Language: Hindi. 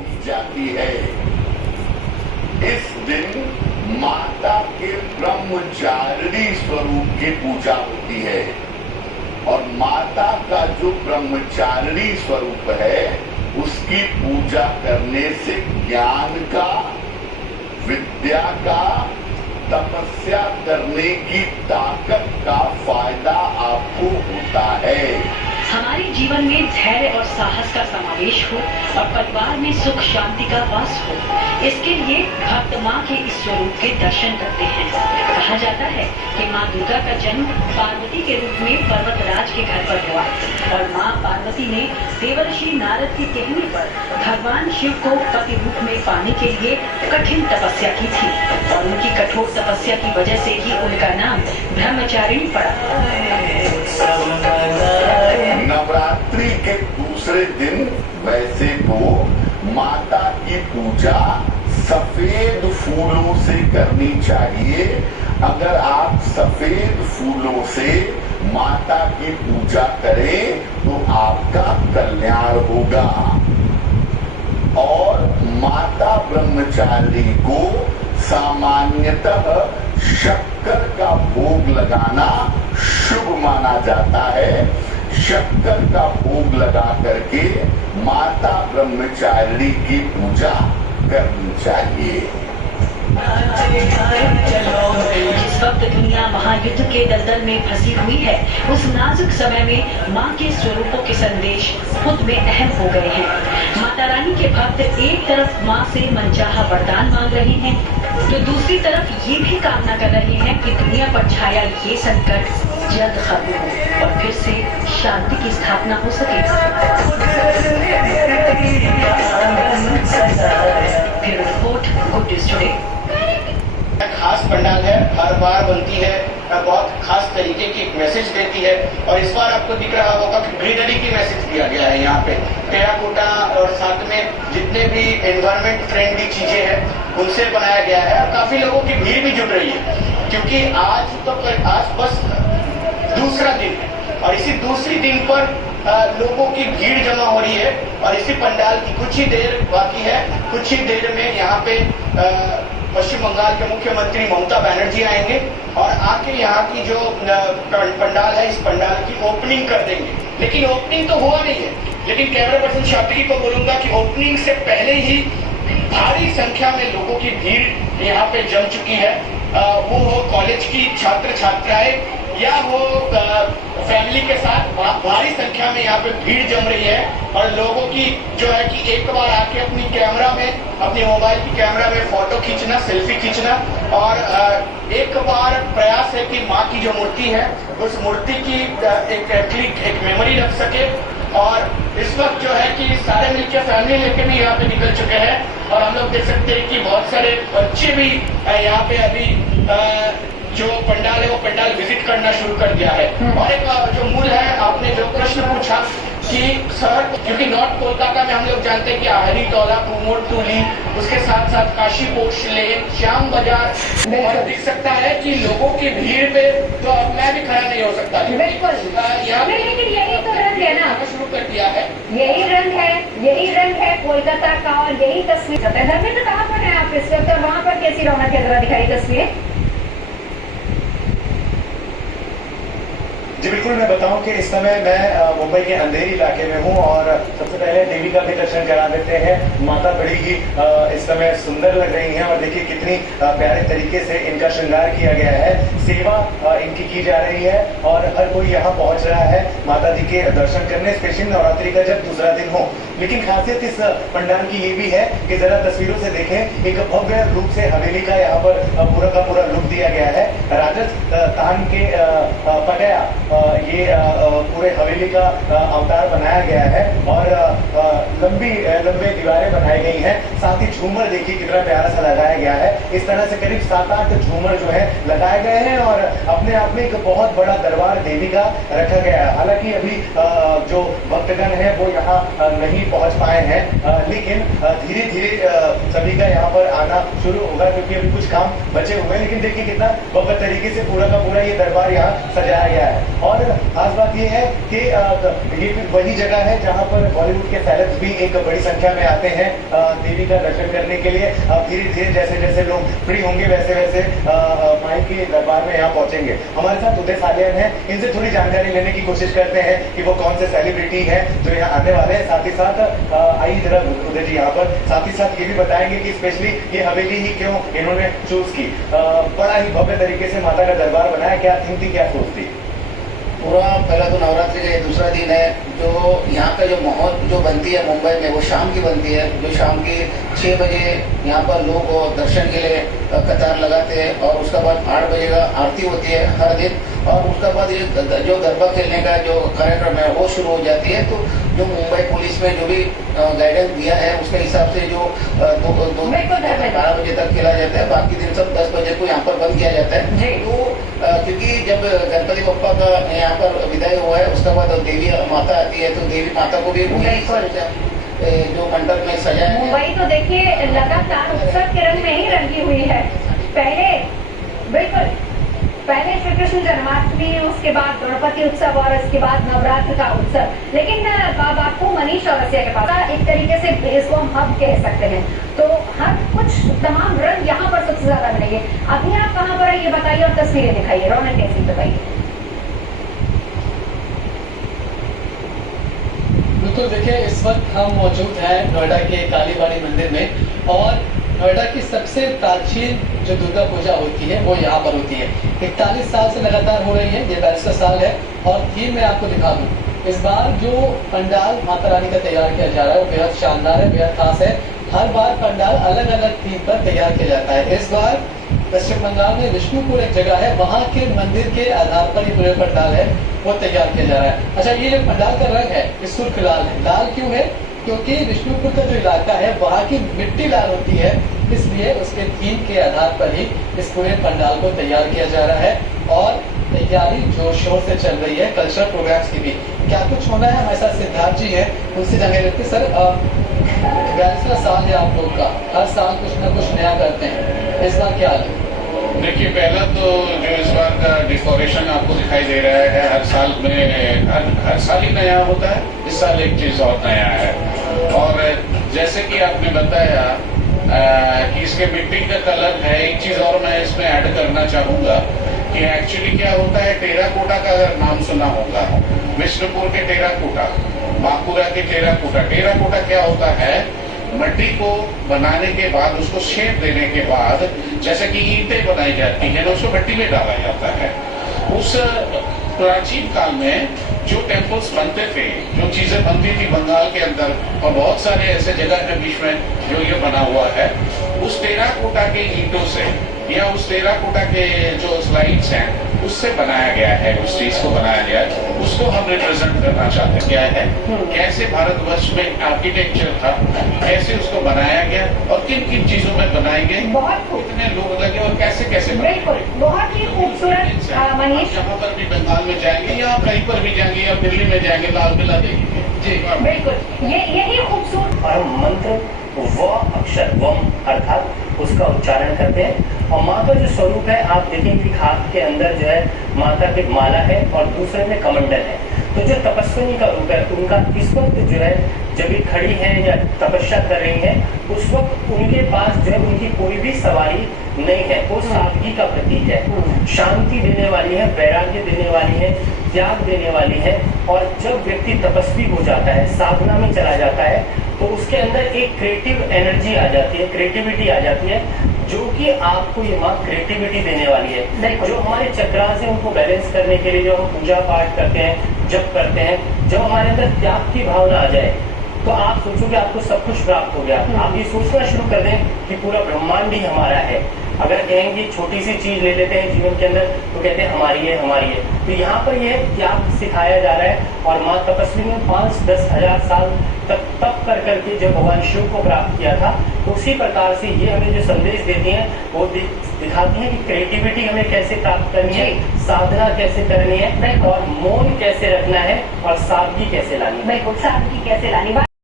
की जाती है। इस दिन माता के ब्रह्मचारिणी स्वरूप की पूजा होती है और माता का जो ब्रह्मचारिणी स्वरूप है उसकी पूजा करने से ज्ञान का, विद्या का, तपस्या करने की ताकत का फायदा आपको होता है। हमारे जीवन में धैर्य और साहस का समावेश हो और परिवार में सुख शांति का वास हो, इसके लिए भक्त माँ के इस स्वरूप के दर्शन करते हैं। कहा जाता है कि माँ दुर्गा का जन्म पार्वती के रूप में पर्वतराज के घर पर हुआ और माँ पार्वती ने देवर्षि नारद की कहने पर भगवान शिव को पति रूप में पाने के लिए कठिन तपस्या की थी और उनकी कठोर तपस्या की वजह से ही उनका नाम ब्रह्मचारिणी पड़ा। नवरात्रि के दूसरे दिन वैसे तो माता की पूजा सफेद फूलों से करनी चाहिए। अगर आप सफेद फूलों से माता की पूजा करें तो आपका कल्याण होगा और माता ब्रह्मचारिणी को सामान्यतः शक्कर का भोग लगाना शुभ माना जाता है। शक्कर का भोग लगा करके माता ब्रह्मचारिणी की पूजा करनी चाहिए। जिस वक्त दुनिया महायुद्ध के दलदल में फंसी हुई है, उस नाजुक समय में माँ के स्वरूपों के संदेश खुद में अहम हो गए हैं। माता रानी के भक्त एक तरफ माँ से मनचाहा वरदान मांग रहे हैं तो दूसरी तरफ ये भी कामना कर रहे हैं कि दुनिया पर छाया ये संकट जल्द खत्म हो और फिर से शांति की स्थापना हो सके। फिर रिपोर्ट गुड न्यूज टुडे। खास पंडाल है, हर बार बनती है, बहुत खास तरीके की मैसेज देती है और इस बार आपको दिख रहा होगा कि ग्रीनरी की मैसेज दिया गया है। यहाँ पे टेराकोटा और साथ में जितने भी एनवायरमेंट फ्रेंडली चीजें हैं उनसे बनाया गया है और काफी लोगों की भीड़ भी जुड़ रही है क्योंकि आज बस दूसरा दिन है और इसी दूसरी दिन पर लोगों की भीड़ जमा हो रही है और इसी पंडाल की कुछ ही देर बाकी है। कुछ ही देर में यहाँ पे पश्चिम बंगाल के मुख्यमंत्री ममता बनर्जी आएंगे और आके यहाँ की जो पंडाल है इस पंडाल की ओपनिंग कर देंगे। लेकिन ओपनिंग तो हुआ नहीं है, लेकिन कैमरा पर्सन शातिकी को बोलूंगा कि ओपनिंग से पहले ही भारी संख्या में लोगों की भीड़ यहाँ पे जम चुकी है। वो हो कॉलेज की छात्र छात्राएं या वो फैमिली के साथ भारी संख्या में यहाँ पे भीड़ जम रही है और लोगों की जो है कि एक बार आके अपनी कैमरा में, अपनी मोबाइल की कैमरा में फोटो खींचना, सेल्फी खींचना और एक बार प्रयास है कि माँ की जो मूर्ति है उस मूर्ति की एक मेमोरी रख सके। और इस वक्त जो है कि सारे मिलकर फैमिली लेके भी यहाँ पे निकल चुके हैं और हम लोग देख सकते हैं कि बहुत सारे बच्चे भी यहाँ पे अभी जो पंडाल है वो पंडाल विजिट करना शुरू कर दिया है। और एक जो मूल है, आपने जो प्रश्न पूछा कि सर, क्योंकि नॉर्थ कोलकाता में हम लोग जानते हैं कि आहरी टोला, कुमोर टोली, उसके साथ साथ काशी पोस्ट लेन, श्याम बाजार और दिख सकता है कि लोगों की भीड़ पे तो अब मैं भी खड़ा नहीं हो सकता। यहाँ लेकिन यही तो रंग है ना, शुरू कर दिया है, यही रंग है कोलकाता का और यही तस्वीर। धर्मेंद्र कहाँ पर है आप इस वक्त और वहाँ पर कैसी रौनक है, जरा दिखाई तस्वीर। जी बिल्कुल, मैं बताऊं कि इस समय मैं मुंबई के अंधेरी इलाके में हूं और सबसे पहले देवी का भी दर्शन करा देते हैं। माता बड़ी ही इस समय सुंदर लग रही हैं और देखिए कितनी प्यारे तरीके से इनका श्रृंगार किया गया है। सेवा इनकी की जा रही है और हर कोई यहाँ पहुंच रहा है माता जी के दर्शन करने, स्पेशल नवरात्रि का जब दूसरा दिन हो। लेकिन खासियत इस पंडाल की ये भी है कि जरा तस्वीरों से देखें, एक भव्य रूप से हवेली का यहाँ पर पूरा का पूरा लुक दिया गया है। राजस्थान के पगया ये पूरे हवेली का अवतार बनाया गया है और लंबे दीवारें बनाई गई हैं। साथ ही झूमर देखिए कितना प्यारा सा लगाया गया है। इस तरह से करीब 7-8 झूमर जो है लगाए गए हैं और अपने आप में एक बहुत बड़ा दरबार देवी का रखा गया है। हालांकि अभी जो भक्तगण है वो यहाँ नहीं नहीं पहुंच पाए हैं, लेकिन धीरे धीरे सभी का यहाँ पर आना शुरू होगा, क्योंकि अभी कुछ काम बचे हुए हैं। लेकिन देखिए कितना भव्य तरीके से पूरा का पूरा ये दरबार यहाँ सजाया गया है। और खास बात ये है कि ये वही जगह है जहाँ पर बॉलीवुड के सेलेब्स भी एक बड़ी संख्या में आते हैं देवी का दर्शन करने के लिए। अब धीरे धीरे जैसे जैसे लोग फ्री होंगे वैसे वैसे माई के दरबार में यहाँ पहुंचेंगे। हमारे साथ उदय सालियन है, इनसे थोड़ी जानकारी लेने की कोशिश करते हैं कि वो कौन से सेलिब्रिटी हैं जो यहाँ आने वाले हैं। साथ ही साथ आइए जरा उदय जी यहाँ पर साथ ही साथ ये भी बताएंगे कि स्पेशली ये हवेली ही क्यों इन्होंने चूज की। बड़ा ही भव्य तरीके से माता का दरबार बनाया, क्या थीम थी, क्या सोच थी? पूरा पहला तो नवरात्रि का ये दूसरा दिन है। जो यहाँ का जो माहौल जो बनती है मुंबई में, वो शाम की बनती है। जो शाम की 6 बजे यहाँ पर लोग दर्शन के लिए कतार लगाते हैं और उसके बाद 8 बजे का आरती होती है हर दिन। और उसके बाद ये जो गरबा खेलने का जो कार्यक्रम है वो शुरू हो जाती है। तो जो मुंबई पुलिस में जो भी गाइडेंस दिया है उसके हिसाब से जो 12 बजे तक खेला जाता है, बाकी दिन सब 10 बजे को यहाँ पर बंद किया जाता है। तो क्योंकि जब गणपति बप्पा का यहाँ पर विदाई हुआ है उसके बाद देवी माता आती है, तो देवी माता को भी जो मंडप में सजाया। मुंबई तो देखिए लगातार उत्सव के रंग में ही रंगी हुई है। पहले श्री कृष्ण जन्माष्टमी, उसके बाद गणपति उत्सव और इसके बाद नवरात्र का उत्सव। लेकिन आपको मनीष चौरसिया के पास एक तरीके से इसको हम हब कह सकते हैं, तो हर कुछ तमाम रंग यहाँ पर सबसे ज्यादा मिलेंगे। अभी आप कहाँ पर है ये बताइए और तस्वीरें दिखाइए, रौनक कैसी बताइए। बिल्कुल, देखिए इस वक्त हम मौजूद हैं नोएडा के कालीबाड़ी मंदिर में, और नोएडा की सबसे प्राचीन जो दुर्गा पूजा होती है वो यहाँ पर होती है। 41 साल से लगातार हो रही है, ये 42वां साल है। और थीम मैं आपको दिखा दूं, इस बार जो पंडाल माता रानी का तैयार किया जा रहा है वो बेहद शानदार है, बेहद खास है। हर बार पंडाल अलग अलग थीम पर तैयार किया जाता है। इस बार पश्चिम बंगाल में विष्णुपुर एक जगह है, वहाँ के मंदिर के आधार पर ये पूरे पंडाल है वो तैयार किया जा रहा है। अच्छा, ये जो पंडाल का रंग है ये सुर्ख लाल है। लाल क्यों है? क्योंकि विष्णुपुर का जो इलाका है वहाँ की मिट्टी लाल होती है, इसलिए उसके थीम के आधार पर ही इस पूरे पंडाल को तैयार किया जा रहा है। और तैयारी जोर शोर से चल रही है, कल्चरल प्रोग्राम्स की भी। क्या कुछ होना है, हमारे साथ सिद्धार्थ जी है, उनसे जाने लेते। सर 42वां साल है आप लोग का, हर साल कुछ ना कुछ नया करते हैं, इस बार क्या है? देखिए, पहला तो जो इस बार का डेकोरेशन आपको दिखाई दे रहा है, हर साल में हर साल ही नया होता है, इस साल एक चीज और नया है। और जैसे कि आपने बताया कि इसके मिट्टी का कलर है, एक चीज और मैं इसमें ऐड करना चाहूंगा कि एक्चुअली क्या होता है, टेराकोटा का अगर नाम सुना होगा, विष्णुपुर के टेराकोटा, बांकुरा के टेराकोटा। टेराकोटा क्या होता है, मिट्टी को बनाने के बाद उसको शेप देने के बाद जैसे कि ईंटें बनाई जाती हैं तो उसको मिट्टी में डाला जाता है। उस प्राचीन काल में जो टेम्पल्स बनते थे, जो चीजें बनती थी बंगाल के अंदर, और बहुत सारे ऐसे जगह है बीच में जो ये बना हुआ है, उस टेराकोटा के ईंटों से या उस टेराकोटा के जो स्लाइड्स हैं उससे बनाया गया है, उस चीज को बनाया गया है, उसको हम रिप्रेजेंट करना चाहते हैं। क्या है, कैसे भारतवर्ष में आर्किटेक्चर था, कैसे उसको बनाया गया और किन किन चीजों में बनाए गए, कितने लोग लगे और कैसे कैसे बिल्कुल, बहुत ही खूबसूरत। मनीष, जहाँ पर भी बंगाल में जाएंगे या कहीं पर भी जाएंगे या दिल्ली में जाएंगे, लाल किला देखेंगे। जी बिल्कुल, यही खूबसूरत। और हम मंत्र व अक्षर वम अर्थात उसका उच्चारण करते हैं। और माँ का जो स्वरूप है, आप देखेंगे हाथ के अंदर जो है माता की माला है और दूसरे में कमंडल है। तो जो तपस्विनी का रूप है उनका इस वक्त जो है जब भी खड़ी है या तपस्या कर रही है, उस वक्त उनके पास जो है उनकी कोई भी सवारी नहीं है, वो सादगी का प्रतीक है, शांति देने वाली है, वैराग्य देने वाली है, त्याग देने वाली है। और जब व्यक्ति तपस्वी हो जाता है, साधना में चला जाता है, तो उसके अंदर एक क्रिएटिव एनर्जी आ जाती है, क्रिएटिविटी आ जाती है, जो कि आपको ये माँ क्रिएटिविटी देने वाली है। जो हमारे चक्रास है उनको बैलेंस करने के लिए जो हम पूजा पाठ करते हैं, जप करते हैं, जब हमारे अंदर त्याग की भावना आ जाए तो आप सोचोगे आपको सब कुछ प्राप्त हो गया। आप ये सोचना शुरू कर दें कि पूरा ब्रह्मांड ही हमारा है। अगर कहेंगे छोटी सी चीज ले लेते हैं जीवन के अंदर तो कहते हैं हमारी है, हमारी है। तो यहाँ पर यह त्याग सिखाया जा रहा है। और माँ तपस्वी ने 5-10 हजार साल तक तप कर करके जब भगवान शिव को प्राप्त किया था, तो उसी प्रकार से ये हमें जो संदेश देती हैं वो दिखाती है कि क्रिएटिविटी हमें कैसे प्राप्त करनी है, साधना कैसे करनी है और मौन कैसे रखना है और सादगी कैसे लानी है। बिल्कुल, सादगी कैसे लानी।